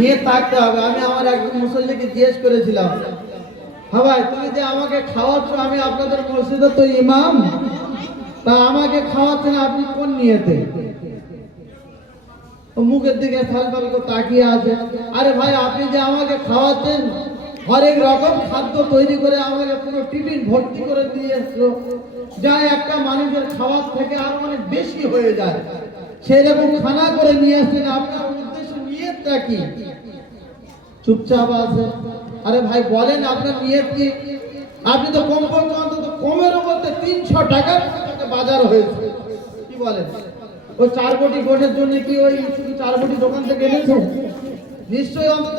নিয়ে থাকতে হবে। আমি আমার একজন মুসল্লিকে জিজ্ঞেস করেছিলাম, হ্যাঁ ভাই তুমি যে আমাকে খাওয়াচ্ছ, আমি আপনাদের মসজিদে তো ইমাম, তা আমাকে খাওয়াচ্ছেন আপনি কোন নিয়তে? মুখের দিকে ফালফাল করে তাকিয়ে আছে। আরে ভাই আপনি যে আমাকে খাওয়াচ্ছেন, হরেক রকম খাদ্য তৈরি করে আমাকে পুরো টিফিন ভর্তি করে দিয়ে এসছো, যা একটা মানুষের খাওয়ার থেকে আরো অনেক বেশি হয়ে যায়, সেরকম খানা করে নিয়ে আসছেন, আপনার উদ্দেশ্য নিয়তটা কি? চুপচাপ আছে। আরে ভাই বলেন আপনার নিয়ত কি? আপনি তো কমপক্ষে অন্তত কমেরও বলতে 300 টাকার বাজার হয়েছে, কি বলেন? ওই 4 কোটি গোটের জন্য কি ওই শুধু 4 কোটি দোকান থেকে এনেছে? নিশ্চয়ই অন্তত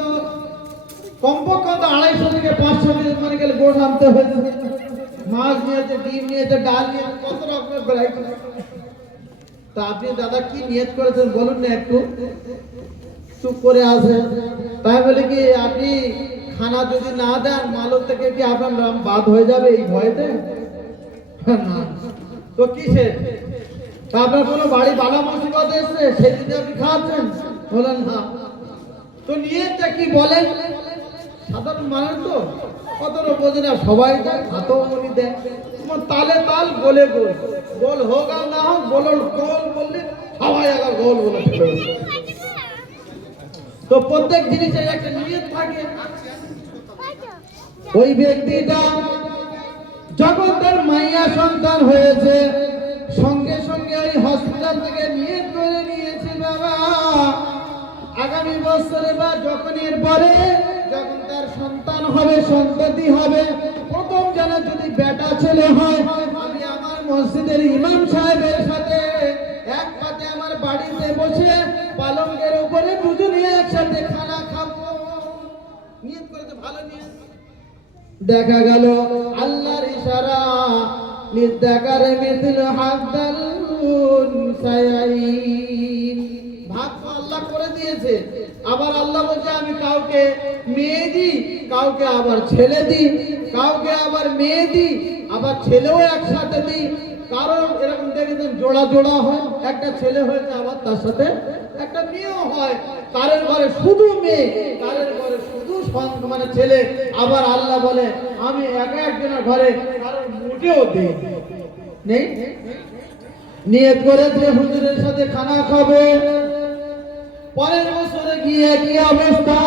কমপক্ষে তো 250 থেকে 500 মানে গেলে গোট আনতে হয়েছে। মাছ নিয়েছে, ডিম নিয়েছে, ডাল নিয়েছে, কত রকমের ভ্যারাইটি। তা আপনি দাদা কি নিয়ত করেছেন বলুন না একটু? চুপ করে আছে। তাই বলে কি আপনি খানা যদি না দেন মালক থেকে কি আপনার নাম বাদ হয়ে যাবে এই ভয়তে? না। তো কিসে? আপনার কোনো বাড়ি বালা মুসিবত এসছে সেই দিনে আপনি খাওয়াচ্ছেন? বলেন না। তো নিয়তটা কি বলেন? সাধারণ মানুষ তো কত বোঝে না, সবাই দেয়, হাতও মনি দেয়, তোমার তালে তাল গোলে গোল, গোল হোক আর না হোক, গোল গোল বললে সবাই আবার গোল বলে ফেলে। তো প্রত্যেক জিনিসের একটা নিয়ত থাকে। ওই ব্যক্তিটা যখন তার মাইয়া সন্তান হয়েছে, সঙ্গে সঙ্গে ওই হসপিটাল থেকে নিয়ত করে নিয়েছে, বাবা আগামী বছরে বা যখন এর পরে যখন তার সন্তান হবে, সন্ততি হবে, প্রথম যেন যদি বেটা ছেলে হয়, আমি আমার মসজিদের ইমাম সাহেবের সাথে এক পাতে আমার বাড়িতে বসে পালঙ্কের উপরে দুজনে একসাথে খানা খাবো। নিয়ত করেছে, ভালো নিয়ত। দেখা গেল আল্লাহর ইশারা, লিযাকারি মিসলু হাযযাল উনসায়াইন, ভাগ আল্লাহ করে দিয়েছে। আবার আল্লাহ বলছে আমি কাউকে মেয়ে দিই, কাউকে আবার ছেলে দিই, কাউকে আবার মেয়ে দিই, আবার ছেলেও একসাথে দিই। কারণ এরকম দেখেছেন জোড়া জোড়া হয়, একটা ছেলে হয়েছে আবার তার সাথে একটা মেয়েও হয়, কারের ঘরে শুধু মেয়ে, কারের ঘরে শুধু মানে ছেলে। আবার আল্লাহ বলে আমি একা একজনের ঘরে কারোর মোটেও দিই নেই। নিয়ত করেছে হুজুরের সাথে খানা খাবে, পরের বছরে গিয়ে কি অবস্থা,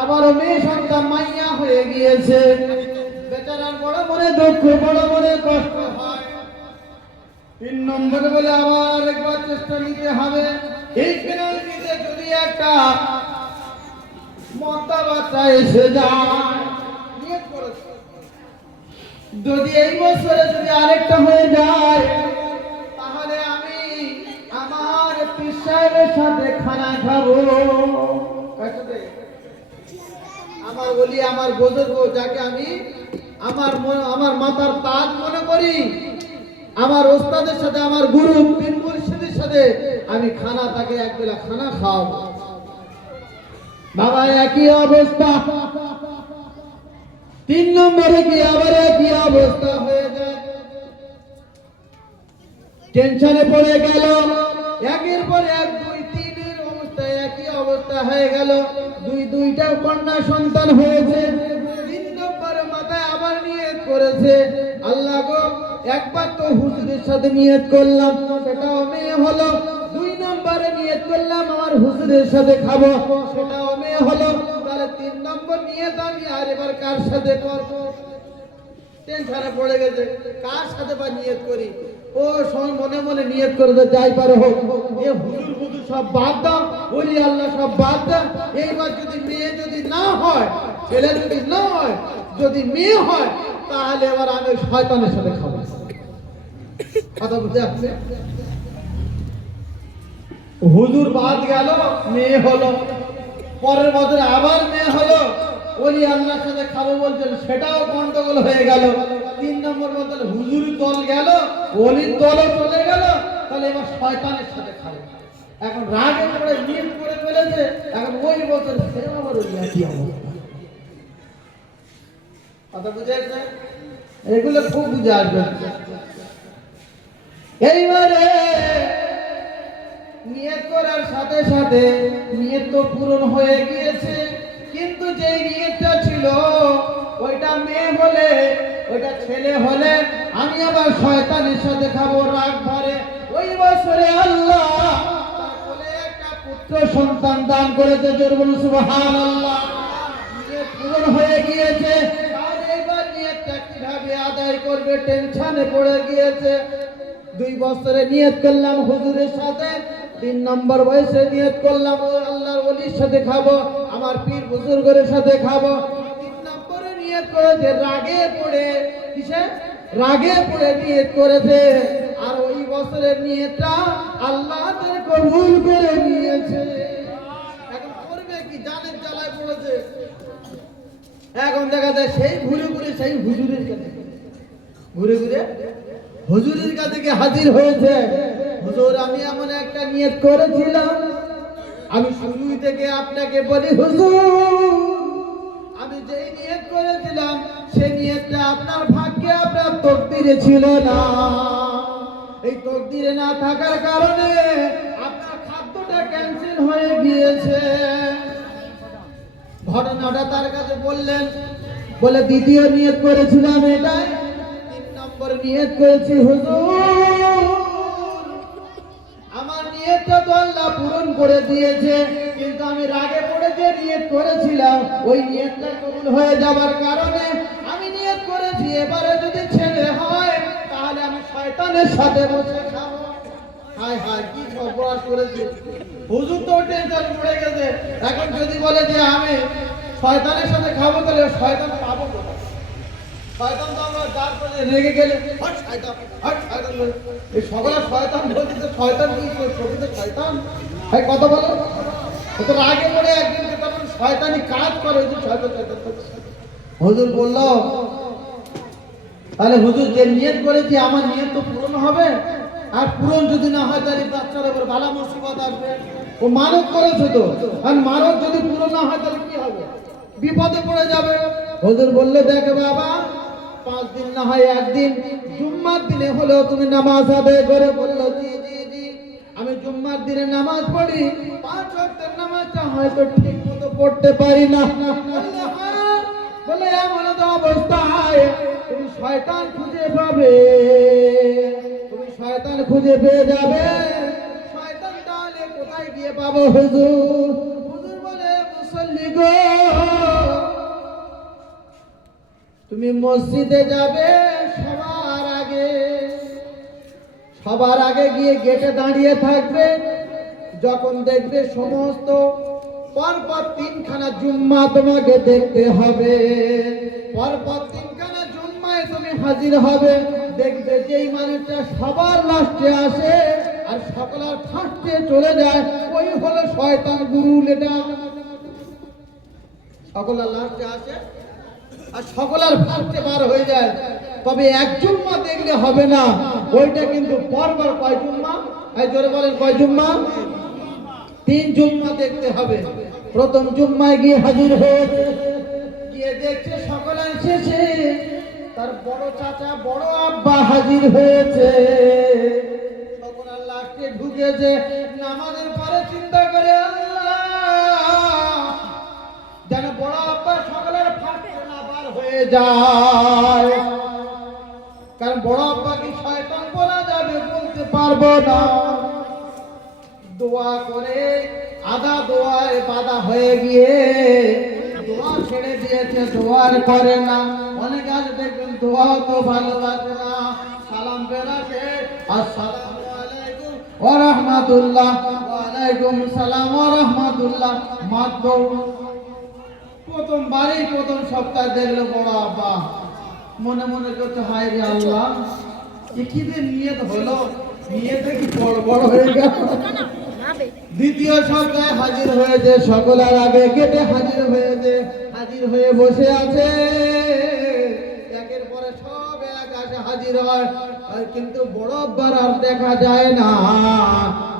আবারও মেয়ে সন্তান মাইয়া হয়ে গিয়েছে। বেচারার বড় মনে দুঃখ, বড় মনে কষ্ট হয়। 3 নম্বরে বলে আবার একবার চেষ্টা নিতে হবে, এই পেনাল্টিতে যদি একটা মতা বাচ্চা এসে যায়, নিয়ত করেছে যদি এই বছরে যদি আরেকটা হয়ে যায়, তাহলে আমি আমার পীর সাহেবের সাথে খানা খাবো। আমার বলি আমার বুজুর্গ যাকে আমি আমার মাতার তাজ মনে করি, আমার ওস্তাদের সাথে, আমার গুরু পীর মুর্শিদের সাথে আমি খানা, তাকে একবেলা খানা খাওয়াবো। বাবা একই অবস্থা। 3 নম্বরে কি আবার একই অবস্থা হয়ে যায়, টেনশনে পড়ে গেল। একের পর এক 2, 3 অবস্থায় একই অবস্থা হয়ে গেল। দুইটা কন্যা সন্তান হয়েছে। 3 নম্বরে মাথায় আবার নিয়ত করেছে, আল্লাহ গো একবার তো হুজুরের সাথে নিয়ত করলাম, সেটাও মেয়ে হলো। 2 নম্বরে নিয়ত করলাম আমার হুজুরের সাথে খাবো, সেটাও মেয়ে হলো। তাহলে 3 নম্বর নিয়ত আমি আর এবার কার সাথে করব? টেনশনে পড়ে গেছে, কার সাথে বা নিয়ত করি? ও সব মনে মনে নিয়ত করে তো যাই পারে হোক, এ হুজুর বুজুর সব বাদ দাও, ওলি আল্লাহ সব বাদ দাও। এইবার যদি মেয়ে যদি না হয়, ছেলে যদি না হয়, যদি মেয়ে হয়, তাহলে এবার আমি শয়তানের সাথে খাবো। কথা বুঝে আসছে? হুজুর বাদ গেল, মেয়ে হলো। পরের বছর আবার মেয়ে হলো, ওলি আল্লাহর সাথে খাবো বলছেন, সেটাও গন্ডগোল হয়ে গেল। 3 নম্বর বলতে হুজুরের দল গেল, ওলির দলও চলে গেল, তাহলে এবার শয়তানের সাথে খাবো। এখন রাগে করে নিয়ত করে ফেলেছে, এখন ওই বছর ফের আবার ওই একই অবস্থা। কথা বুঝে আসছে? এগুলো খুব বুঝে আসবে। এইবারে নিয়ত করার সাথে সাথে নিয়ত তো পূরণ হয়ে গিয়েছে, কিন্তু যে নিয়তটা ছিল ওইটা মেয়ে হলে, ওইটা ছেলে হলে আমি আবার শয়তানের সাথে খাবো রাগ ভরে। ওই বছরে আল্লাহ তার কোলে একটা পুত্র সন্তান দান করেছে, জোরে বলুন সুবহানাল্লাহ। নিয়ত পূরণ হয়ে গিয়েছে, আর এবার নিয়তটা কিভাবে আদায় করবে টেনশনে পড়ে গিয়েছে। 2 বছরে নিয়ত করলাম হুজুরের সাথে, 3 নম্বর বয়সে নিয়ত করলাম ও আল্লাহর ওলির সাথে খাবো, আমার পীর বুজুর্গের সাথে খাবো। 3 নম্বরে নিয়ত করেছে, রাগে পড়ে, কিসে রাগে পড়ে নিয়ত করেছে, আর ওই বছরের নিয়তটা আল্লাহ তার কবুল করে নিয়েছে। এখন করবে কি, জানের জ্বালায় পড়েছে। এখন দেখা যায় সেই ঘুরে ঘুরে সেই হুজুরের কাছে ঘুরে ঘুরে হুজুরের কাছে গিয়ে হাজির হয়েছে। হুজুর, আমি এমন একটা নিয়ত করেছিলাম, আমি শুরু থেকে আপনাকে বলি হুজুর, আমি যেই নিয়ত করেছিলাম সেই নিয়তটা আপনার ভাগ্যে, আপনার তকদিরে ছিল না। এই তকদিরে না থাকার কারণে আপনার খাদ্যটা ক্যান্সেল হয়ে গিয়েছে। ঘটনাটা তার কাছে বললেন, বলে দ্বিতীয় নিয়ত করেছিলাম এটাই, 3 নম্বর নিয়ত করেছি হুজুর, আমার নিয়তটা তো আল্লাহ পূরণ করে দিয়েছে, কিন্তু আমি রাগে পড়ে যে নিয়ত করেছিলাম ওই নিয়তটা কবুল হয়ে যাবার কারণে আমি নিয়ত করেছি এবারে যদি ছেলে হয় তাহলে আমি শয়তানের সাথে বসে খাবো। হায় হায়, কি সর্বনাশ করেছি। হুজুর তো টেনশন পড়ে গেছে। এখন যদি বলে যে আমি শয়তানের সাথে খাবো, তাহলে শয়তান পাবো কোথায়? শয়তান তো আমরা যার পরে রেগে গেলে হট শয়তান, হট শয়তান বলে, এই সকলে শয়তান বলছে, শয়তান কি প্রকৃত শয়তান? ভাই কত বলো, ও তো রাগে পড়ে একদিন তখন শয়তানি কাজ করে, যে শয়তান শয়তান করছে। হুজুর বলল, তাহলে হুজুর যে নিয়ত করেছি আমার নিয়ত তো পূরণ হবে, আর পূরণ যদি না হয় তাহলে বাচ্চার উপর বালা মুসিবত আসবে। ও মানত করেছে তো, আর মানত যদি পূরণ না হয় তাহলে কি হবে? বিপদে পড়ে যাবে। হুজুর বললে, দেখ বাবা, 5 দিন না হয় একদিন জুম্মার দিনে হলেও তুমি নামাজ আদায় করে। বলল, জি জি জি, আমি জুম্মার দিনে নামাজ পড়ি, 5 ওয়াক্তের নামাজটা হয়তো ঠিক মতো পড়তে পারি না। বললে, হ্যাঁ। বলে, এমন তো অবস্থায় তুমি শয়তান খুঁজে পাবে, তুমি শয়তান খুঁজে পেয়ে যাবে। শয়তান তাহলে কোথায় গিয়ে পাবো হুজুর? হুজুর বলে, মুসল্লি গো, তুমি মসজিদে যাবে সবার আগে, সবার আগে গিয়ে গেটে দাঁড়িয়ে থাকবে। যখন দেখবে সমস্ত পরপর 3খানা জুম্মা তোমাকে দেখতে হবে, পরপর 3খানা জুম্মায় তুমি হাজির হবে। দেখবে যেই মানুষটা সবার লাস্টে আসে আর সকলের ফার্স্টে চলে যায়, ওই হলো শয়তান গুরু। এটা সকলের লাস্টে আসে আর সকলের ফার্স্টে বার হয়ে যায়। তবে 1 জুম্মা দেখলে হবে না, ওইটা কিন্তু পরপর কয় জুম্মা? এই জোরে বলেন, কয় জুম্মা? 3 জুম্মা দেখতে হবে। প্রথম জুম্মায় গিয়ে হাজির হয়েছে, গিয়ে দেখছে সকলের শেষে তার বড় চাচা, বড় আব্বা হাজির হয়েছে। সকলের লাস্টে ঢুকেছে। নামাজের পরে চিন্তা করে, আল্লাহ যেন বড় আব্বা সকলের ফাঁকে না বার হয়ে যায়, কারণ বড় আব্বা কি শয়তান বলা যাবে? বলতে পারবো না। দোয়া করে আধা দোয়ায় বাধা হয়ে গিয়ে দোয়া ছেড়ে দিয়েছে, দোয়ার করে না। অনেকে আছে দেখবেন দোয়াও তো ভালোবাসে না, সালাম ফেরাছে, আসসালামু আলাইকুম ওয়া রাহমাতুল্লাহ, ওয়া আলাইকুম সালাম ওয়া রাহমাতুল্লাহ, মাত্র প্রথম সপ্তাহ দেখলো বড় আব্বা, মনে মনে করতে, হায় রে আল্লাহ, কি দিন নিয়ত হলো, নিয়তে কি বড় বড় হয়ে গেল। দ্বিতীয় সপ্তাহে হাজির হয়েছে, সকলের আগে গেটে হাজির হয়েছে, হাজির হয়ে বসে আছে। একের পরে সব এক আসে হাজির হয়, কিন্তু বড় আব্বার আর দেখা যায় না।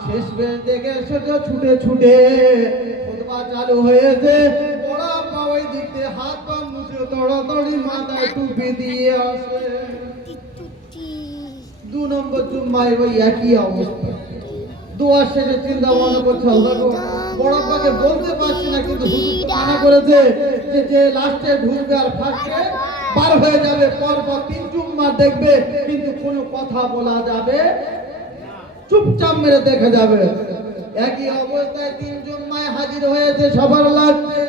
শেষ বেশ দেখে সেটা ছুটে ছুটে খুতবা চালু হয়েছে। বড় আব্বা ওই দিক দিয়ে হাত পা মুছে তড়াতড়ি মাথায় টুপি দিয়ে আসে। 2 নম্বর জুম্মায় ওই একই অবস্থা। দোয়া শেষে চিন্তা ভাবনা করছে আল্লাহ গো, বড় আব্বাকে বলতে পারছি না, কিন্তু হুজুর তো মানা করেছে যে লাস্টে ঢুকবে আর ফার্স্টে বার হয়ে যাবে, পরপর 3 জুম্মা দেখবে, কিন্তু কোনো কথা বলা যাবে, চুপচাপ মেরে দেখে যাবে। একই অবস্থায় 3 জুম্মায় হাজির হয়েছে, সবার লাগছে।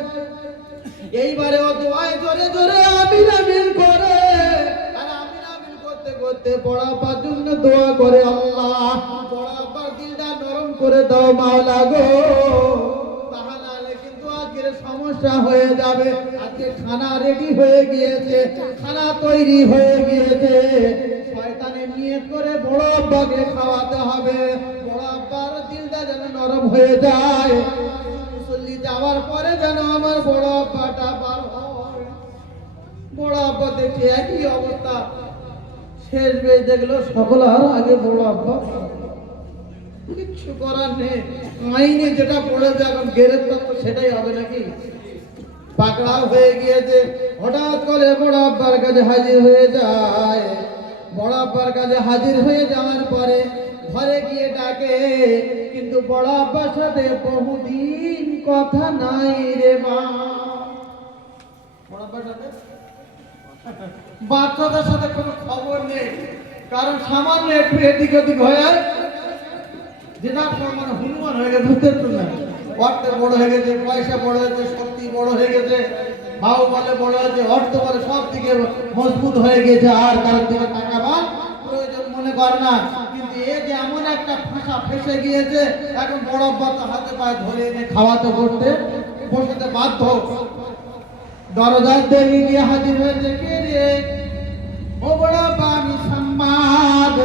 এইবারে ও দোয়ায় জোরে জোরে আমিন আমিন করে, আর আমিন আমিন করতে করতে বড় আব্বার জন্য দোয়া করে, আল্লাহ বড় আব্বার দিলটা নরম করে দাও মাওলা গো, তাহলে কিন্তু আজকের সমস্যা হয়ে যাবে। আজকে খানা রেডি হয়ে গিয়েছে, খানা তৈরি হয়ে গিয়েছে, শয়তানের নিয়ত করে বড় আব্বাকে খাওয়াতে হবে, বড় আব্বার দিলটা যেন নরম হয়ে যায়, মুসল্লি যাওয়ার পরে যেন আমার বড় আব্বাটা বার হয়। বড় আব্বা দেখে একই অবস্থা, শেষ বেশ দেখলো সকলার আগে বড় আব্বা, কিচ্ছু করার নেই, আইনে যেটা পড়েছে এখন গ্রেফতার তো সেটাই হবে নাকি, পাকড়াও হয়ে গিয়েছে। হঠাৎ করে বড় আব্বার কাছে হাজির হয়ে যায়, বড় আব্বার কাছে হাজির হয়ে যাওয়ার পরে ঘরে গিয়ে ডাকে, কিন্তু বড় আব্বার সাথে বহুদিন কথা নাই রে মা। বড় আব্বার সাথে বাচ্চাদের সাথে কোনো খবর নেই, কারণ সামান্য একটু এদিক ওদিক হয়ে যেটা মানে হনুমান হয়ে গেছে, বুঝতে না, অর্থ বড় হয়ে গেছে, পয়সা বড় হয়েছে, শক্তি বড় হয়ে গেছে, ভাও বলে বড় হয়েছে, অর্থ বলে সব দিকে মজবুত হয়ে গেছে, আর কারোর দিকে টাকা বা প্রয়োজন মনে করে না। কিন্তু এ যে এমন একটা ফাঁসা ফেসে গিয়েছে, এখন বড় বাচ্চা হাতে পায়ে ধরে এনে খাওয়াতে করতে বসতে বাধ্য। দরজার দিকে গিয়ে হাজির হয়েছে, কে রে? ও বড় আব্বা আমি সম্মাদ,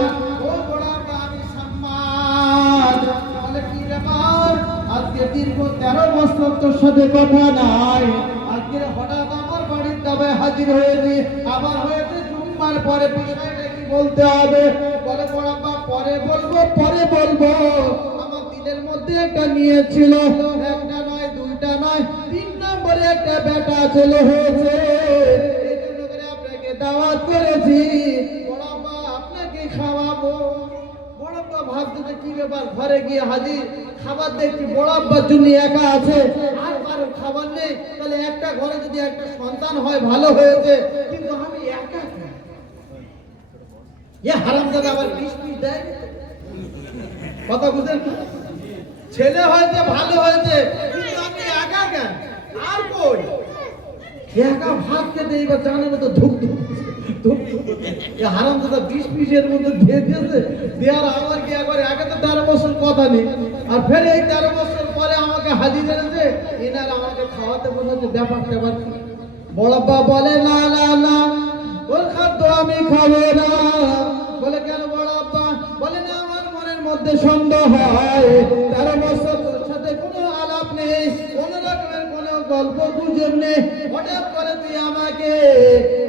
ও বড় আব্বা আমি সম্মাদ। বলে কি ব্যাপার? আজকে দীর্ঘ 13 বছর তোর সাথে কথা নাই, আজকে হঠাৎ আমার বাড়ির দাবায় হাজির হয়েছি, আবার হয়েছে জুম্মার পরে, বিষয়টা কি বলতে হবে? বলে বড় আব্বা পরে বলবো, পরে বলবো, আমার দিলের মধ্যে একটা নিয়ে ছিল, একটা নয়, দুইটা নয়, 3 নম্বরে একটা বেটা ছেলে হয়েছে, এই জন্য করে আপনাকে দাওয়াত করেছি, বড় আব্বা আপনাকে খাওয়াবো। বড় আব্বা ভাবতে কি ব্যাপার, ঘরে গিয়ে হাজির, খাবার দেখছি বড় আব্বার জন্য একা আছে, আর কারো খাবার নেই, তাহলে একটা ঘরে যদি একটা সন্তান হয় ভালো হয়েছে, কিন্তু আমি একা, এ হারামজাদা আবার বিষ দেয়, কথা বুঝেন? ছেলে হয়েছে ভালো হয়েছে, কিন্তু আমি একা কেন, আর কই একা ভাত খেতে এইবার জানে না তো ধুক ধুক ধুক ধুক, এ হারামজাদা 20 পিসের মধ্যে দিয়ে দিয়েছে, দেওয়ার আমার কি একবার একে তো 13 বছর কথা নেই, আর ফের এই 13 বছর পরে আমাকে হাজির এনেছে, এনার আমাকে খাওয়াতে বলেছে, ব্যাপারটা এবার বড় আব্বা বলে না না না, ওর খাদ্য আমি খাবো না। বলে কেন বড় আব্বা? বলে না, আমার মনের মধ্যে সন্দেহ হয়, 13 বছর তোর সাথে কোনো আলাপ নেই, কোনো রকমের কোনো গল্প গুজব নেই, হঠাৎ করে তুই আমাকে,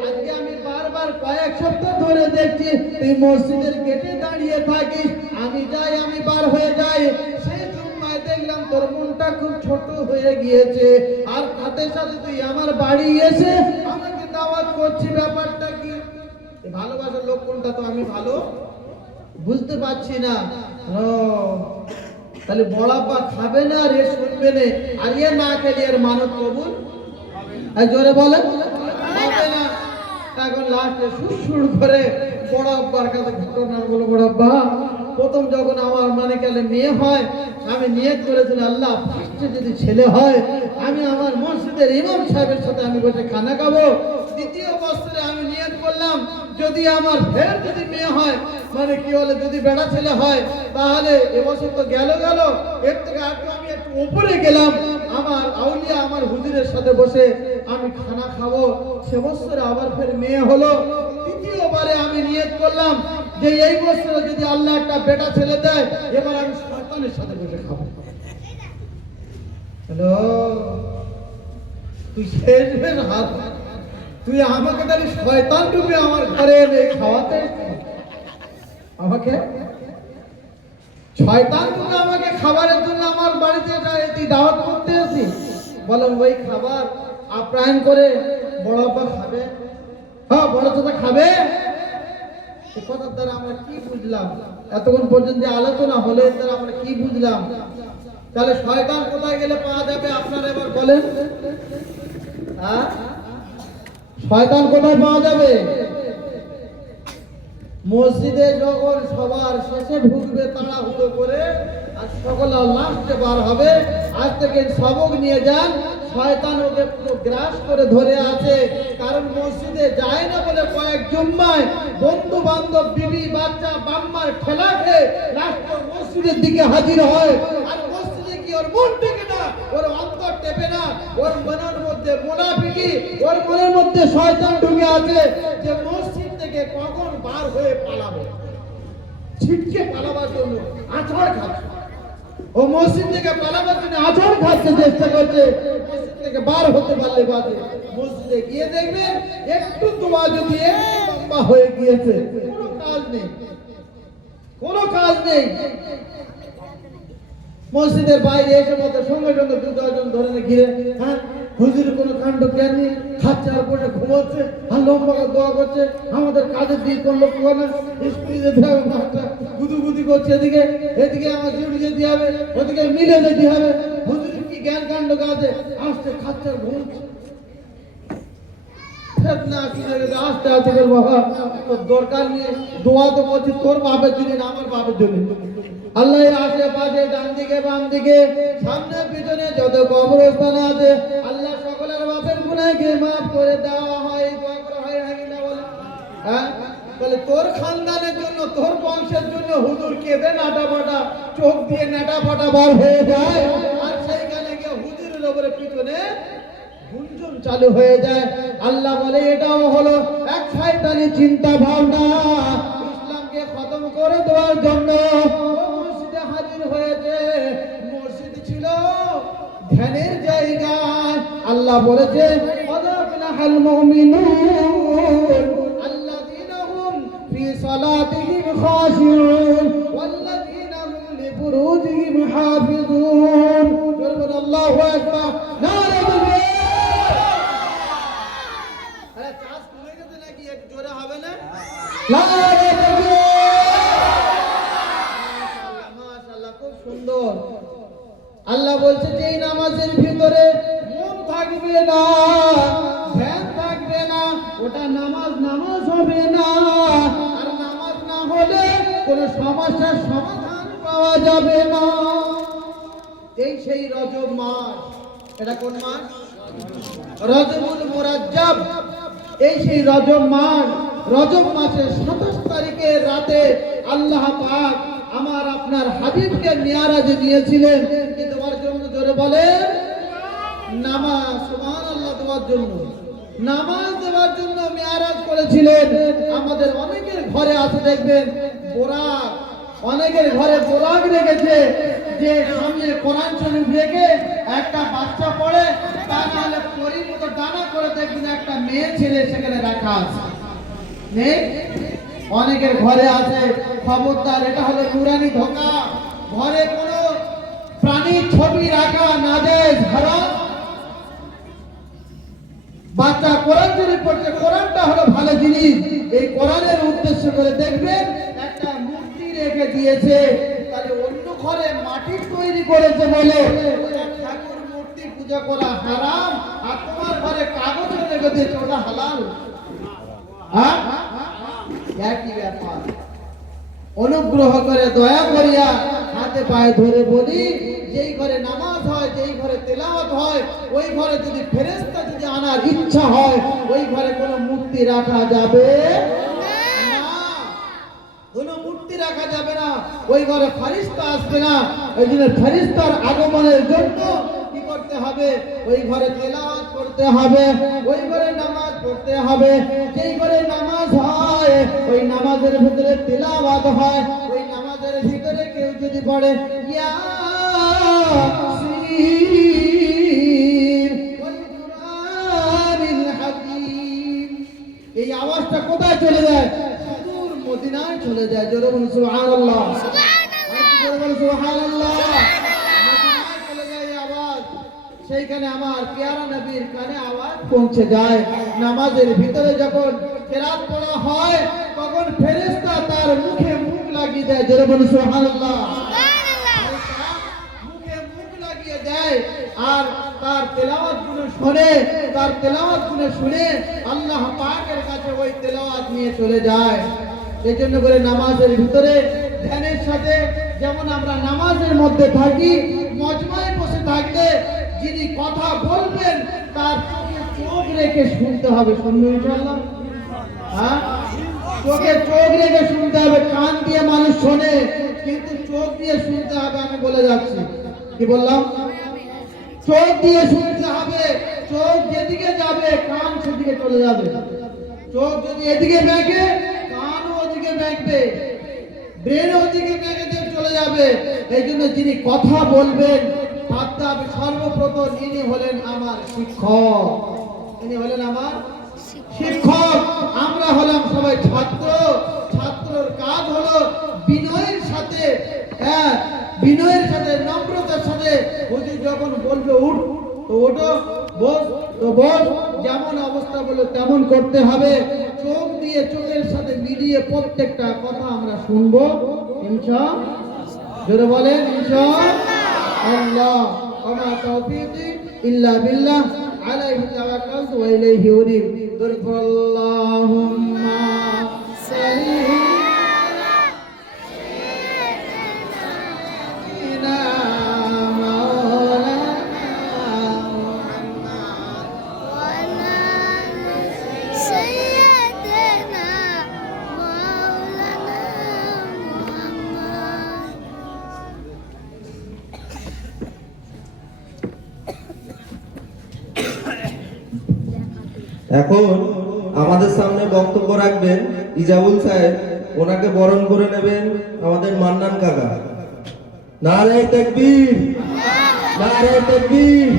আজকে আমি বারবার কয়েক সপ্তাহ ধরে দেখছি তুই মসজিদের গেটে দাঁড়িয়ে থাকিস, আমি যাই, আমি বার হয়ে যাই, সেই জুম্মায় দেখলাম তোর মনটা খুব ছোট হয়ে গিয়েছে, আর সাথে সাথে তুই আমার বাড়ি এসে আমাকে দাওয়াত করছি, ব্যাপারটা কি? ভালোবাসার লোক কোনটা তো আমি ভালো বুঝতে পারছি না। তাহলে বড় আব্বা খাবে না, রে শুনবে না, আর এ না খেলে এর মানত কবুল জোরে বলেন হবে না। এখন লাস্টে সুর করে বড় আব্বার কাছে ঘটনা বলো, বড় আব্বা প্রথম যখন আমার মানে গেলে মেয়ে হয়, আমি নিয়ত করেছিলাম আল্লাহ ফার্স্টে যদি ছেলে হয় আমি আমার মসজিদের ইমাম সাহেবের সাথে আমি বসে খানা খাবো, দ্বিতীয় বছরে আমি নিয়ত করলাম যদি আমার ফের যদি মেয়ে হয়, মানে কি বলে যদি বেটা ছেলে হয়, তাহলে এবছর তো গেল গেল, এর থেকে আমি একটু উপরে গেলাম, আমার আউলিয়া আমার হুজুরের সাথে বসে আমি খানা খাবো, সে বছরে আবার ফের মেয়ে হলো, তৃতীয়বারে আমি নিয়ত করলাম যে এই বছরে যদি আল্লাহ একটা বেটা ছেলে দেয়, এবার আমি শয়তানের সাথে বসে খাবো। হ্যালো, তুই শেষ হাত, তুই আমাকে তাহলে শয়তান রূপে আমার ঘরে এনে খাওয়াতে, আমাকে শয়তান রূপে আমাকে খাবারের জন্য আমার বাড়িতে তুই দাওয়াত করতে আসিস? বলেন ওই খাবার আপ্যায়ন করে বড় আব্বা খাবে, হ্যাঁ বড় চাচা খাবে, এই কথার দ্বারা আমরা কি বুঝলাম? এতক্ষণ পর্যন্ত যে আলোচনা হলো এর দ্বারা আমরা কি বুঝলাম? তাহলে শয়তান কোথায় গেলে পাওয়া যাবে আপনারা এবার বলেন? হ্যাঁ, শয়তান কোথায় পাওয়া যাবে? মসজিদে যখন সবার শেষে ঢুকবে তাড়াহুড়ো করে, আর সকলে লাস্টে বার হবে। আজ থেকে সবক নিয়ে যান, শয়তান ওকে পুরো গ্রাস করে ধরে আছে। কারণ মসজিদে যায় না বলে কয়েক জুম্মায় বন্ধু বান্ধব বিবি বাচ্চা বাম্মার ঠেলা খেয়ে লাস্ট মসজিদের দিকে হাজির হয়। আর মসজিদে কি ওর মন টেকে না, ওর অন্তর টেপে না, ওর মনের মধ্যে মুনাফিকি, ওর মনের মধ্যে শয়তান ঢুকে আছে যে মসজিদ থেকে কখন বার হয়ে পালাবো, ছিটকে পালাবার জন্য আছাড় খাচ্ছে। ও মসজিদ থেকে পালাবার জন্য আছাড় খাচ্ছে, চেষ্টা করছে। মসজিদ থেকে বার হতে পারলে বাদে মসজিদে গিয়ে দেখবেন একটু দোয়া যদি একটু লম্বা হয়ে গিয়েছে, কোনো কাজ নেই, কোনো কাজ নেই। মসজিদের বাইরে এসে মতো সঙ্গে সঙ্গে 2-10 ধরে ঘিরে, হ্যাঁ হুজুর কোনো কাণ্ড জ্ঞান নেই, খাচ্ছে আর বসে ঘুমোচ্ছে, আর লম্বা করে দোয়া করছে। আমাদের কাজের দিক কোন লোক করে না, স্কুলে যেতে হবে, মাঠটা গুদুগুদি করছে, এদিকে এদিকে আমার ডিউটি যেতে হবে, ওদিকে মিলে যেতে হবে। হুজুর কি জ্ঞান কাণ্ড আছে, আসছে খাচ্ছে আর ঘুমোচ্ছে। না কি আসতে আসতে বাবা তোর দরকার নিয়ে দোয়া তো করছি তোর বাপের জন্য না আমার বাপের জন্য। আল্লাহ আশেপাশে ডান দিকে বাম দিকে সামনে পিছনে যত কবরস্থান আছে আল্লাহ সকলের বাপের গুনাহকে maaf করে দেওয়া হয়, দোয়া করা হয় না বলে? হ্যাঁ, বলে তোর খানদানের জন্য তোর বংশের জন্য হুজুর কেঁদে নাটা ফাটা চোখ দিয়ে নাটা ফাটা বার হয়ে যায়, আর সেইখানে গিয়ে হুজুরের উপরে পিছনে গুঞ্জন চালু হয়ে যায়। আল্লাহ বলে এটাও হলো এক শয়তানি চিন্তা ভাবনা। ইসলামকে খতম করে দেওয়ার জন্য মসজিদে হাজির হয়েছে। মসজিদ ছিল ধ্যানের জায়গা। আল্লাহ বলেছে ওয়াদাফিলাহাল মুমিনুন আল্লাযীনা হুম ফি সালাতিহিম খাশিউন ওয়াল্লাযীনা হুম লিফুরুজিহিম হাফিজুন। বলুন আল্লাহু আকবার। নারে তাকবীর। আরে চাষ করে গেছে নাকি একটু জোরে হবে না? নারে তাকবীর। মাশাআল্লাহ, খুব সুন্দর। আল্লাহ বলছে যে এই নামাজের ভিতরে মন থাকবে না, ধ্যান থাকবে না, ওটা নামাজ হবে না। আর নামাজ না হলে কোনো সমস্যার সমাধান পাওয়া যাবে না। এই সেই রজব মাস। এটা কোন মাস? রজবুল মুরাজ্জাব। এই সেই রজব মাস। রজব মাসের 27 তারিখের রাতে আল্লাহ পাক আমার আপনার হাবিবকে মিরাজে নিয়েছিলেন। কি দেওয়ার জন্য? জোরে বলেন নামাজ। সুবহানাল্লাহ, দেওয়ার জন্য, নামাজ দেওয়ার জন্য মিরাজ করেছিলেন। আমাদের অনেকের ঘরে আছে দেখবেন বোরাক, অনেকের ঘরে বোরাক রেখেছে যে সামনে কোরআন শরীফ রেখে একটা বাচ্চা পড়ে, তা নাহলে পরীর মতো দানা করে দেখবেন একটা মেয়ে ছেলে সেখানে রাখা আছে। নেই? অনেকের ঘরে আছে। খবরদার, এটা হলো নুরানি ধোঁকা। ঘরে কোনো প্রাণীর ছবি রাখা নাজায়েজ, হারাম। বাচ্চা কোরআন শরীফ পড়ছে, কোরআনটা হলো ভালো জিনিস। এই কোরআনের উদ্দেশ্য করে দেখবেন একটা মূর্তি রেখে দিয়েছে, তাহলে অন্য ঘরে মাটির তৈরি করেছে বলে ঠাকুর মূর্তি পূজা করা হারাম, আর তোমার ঘরে কাগজে রেখে দিয়েছে ওটা হালাল। হ্যাঁ, একই ব্যাপার। অনুগ্রহ করে দয়া করিয়া হাতে পায়ে ধরে বলি, যেই ঘরে নামাজ হয়, যেই ঘরে তেলাওয়াত হয়, ওই ঘরে যদি ফেরেশতা যদি আনার ইচ্ছা হয়, ওই ঘরে কোনো মূর্তি রাখা যাবে না। কোনো মূর্তি রাখা যাবে না। ওই ঘরে ফেরেশতা আসবে না। এই জন্য ফেরেশতার আগমনের জন্য কি করতে হবে? ওই ঘরে তেলাওয়াত করতে হবে, ওই ঘরে নামাজ পড়তে হবে। যেই ঘরে নামাজ হয়, ওই নামাজের ভিতরে তেলাওয়াত হয়, ওই নামাজের ভিতরে কেউ যদি পড়ে ইয়াসিন ওয়াল কুরআনিল হাকীম, এই আওয়াজটা কোথায় চলে যায়? সুদূর মদিনায় চলে যায়। জোরে বলুন সুবহানাল্লাহ। আর কি জোরে বলুন সুবহানাল্লাহ। মদিনায় চলে যায় এই আওয়াজ। সেইখানে আমার পেয়ারা নবীর কানে আওয়াজ পৌঁছে যায়। নামাজের ভিতরে যখন কেরাত পড়া হয় তখন ফেরেশতা তার মুখে মুখ লাগিয়ে দেয়। জোরে বলুন সুবহানাল্লাহ। মুখে মুখ লাগিয়ে দেয় আর তার তেলাওয়াত গুলো শুনে, তার তেলাওয়াত গুলো শুনে আল্লাহ পাকের কাছে ওই তেলাওয়াত নিয়ে চলে যায়। এই জন্য করে নামাজের ভিতরে ধ্যানের সাথে যেমন আমরা নামাজের মধ্যে থাকি, মজমায় বসে থাকলে যিনি কথা বলবেন তার চোখে চোখ রেখে শুনতে হবে। শুনবেন ইনশাআল্লাহ? হ্যাঁ, চোখে চোখ রেখে শুনতে হবে। কান দিয়ে মানুষ শোনে কিন্তু চোখ দিয়ে শুনতে হবে। আমি বলে যাচ্ছি, কি বললাম? চোখ দিয়ে শুনতে হবে। চোখ যেদিকে যাবে কান সেদিকে চলে যাবে। চোখ যদি এদিকে ব্যাগে কানও ওদিকে ব্যাগবে, ব্রেন ওদিকে ব্যাগে চলে যাবে। এই জন্য যিনি কথা বলবেন ভাবতে হবে সর্বপ্রথম ইনি হলেন আমার শিক্ষক। ইনি হলেন আমার শিক্ষক। আমরা হলাম সবাই ছাত্র। ছাত্রর কাজ হলো বিনয়ের সাথে, হ্যাঁ, বিনয়ের সাথে, নম্রতার সাথে হুজুর যখন বলবে উঠ তো ওঠো, বস তো বস, যেমন অবস্থা বলো তেমন করতে হবে। চোখ দিয়ে চোখের সাথে মিলিয়ে প্রত্যেকটা কথা আমরা শুনবো ইনশাআল্লাহ। জোরে বলেন ইনশাআল্লাহ। ওয়া তাওফীকি ইল্লা বিল্লাহ আলাইহি তাওয়াক্কালতু ওয়া ইলাইহি উনীব। আল্লাহুম্মা সাল্লি এখন আমাদের সামনে বক্তব্য রাখবেন ইজাবুল সাহেব। ওনাকে বরণ করে নেবেন আমাদের মান্নান কাকা। নারে তাকবীর, নারে তাকবীর।